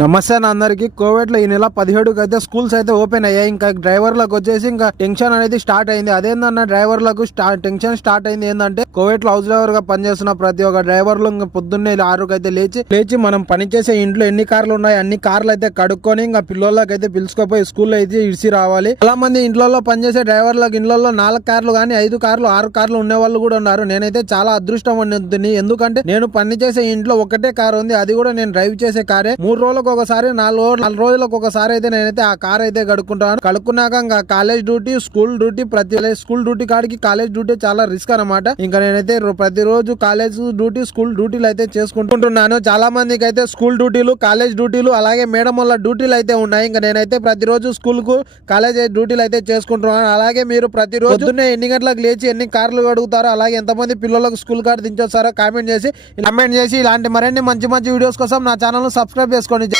నమస్తే అందరికి. కోవిడ్ లో ఈ నెల 17కి అయితే స్కూల్స్ అయితే ఓపెన్ అయ్యాయి. ఇంకా డ్రైవర్లకు వచ్చేసి ఇంకా టెన్షన్ అనేది స్టార్ట్ అయింది. అదేందన్న డ్రైవర్లకు టెన్షన్ స్టార్ట్ అయింది ఏంటంటే, కోవిడ్ లో హౌస్ డ్రైవర్ గా పనిచేస్తున్న ప్రతి ఒక్క డ్రైవర్లు ఇంకా పొద్దున్నే 6కి అయితే లేచి మనం పనిచేసే ఇంట్లో ఎన్ని కార్లు ఉన్నాయి అన్ని కార్లు అయితే కడుక్కొని ఇంకా పిల్లలకి అయితే పిలుచుకోపోయి స్కూల్లో అయితే ఇడిసి రావాలి. చాలా మంది ఇంట్లో పనిచేసే డ్రైవర్లకు ఇంట్లో 4 కార్లు కానీ 5 కార్లు 6 కార్లు ఉండే వాళ్ళు కూడా ఉన్నారు. నేనైతే చాలా అదృష్టం ఉంటుంది. ఎందుకంటే నేను పనిచేసే ఇంట్లో ఒకటే కారు ఉంది. అది కూడా నేను డ్రైవ్ చేసే కారే. 3 రోజులకు ఒకసారి 4 రోజులకు ఒకసారి అయితే నేనైతే ఆ కార్ అయితే కడుక్కున్నాక ఇంకా కాలేజ్ డ్యూటీ, స్కూల్ డ్యూటీ, ప్రతి స్కూల్ డ్యూటీ కాడికి కాలేజ్ డ్యూటీ చాలా రిస్క్ అనమాట. ఇంకా నేనైతే ప్రతిరోజు కాలేజ్ డ్యూటీ, స్కూల్ డ్యూటీలు అయితే చేసుకుంటున్నాను. చాలా మందికి అయితే స్కూల్ డ్యూటీలు, కాలేజ్ డ్యూటీలు, అలాగే మేడం వల్ల డ్యూటీలు అయితే ఉన్నాయి. ఇంకా నేనైతే ప్రతిరోజు స్కూల్ కు కాలేజ్ డ్యూటీలు అయితే చేసుకుంటున్నాను. అలాగే మీరు ప్రతిరోజు ఎన్ని గంటలకు లేచి ఎన్ని కార్లు కడుగుతారో, అలాగే ఎంతమంది పిల్లలకు స్కూల్ కార్డు దించొస్తారో కామెంట్ చేసి ఇలాంటి మరిన్ని మంచి వీడియోస్ కోసం నా ఛానల్ సబ్స్క్రైబ్ చేసుకోండి.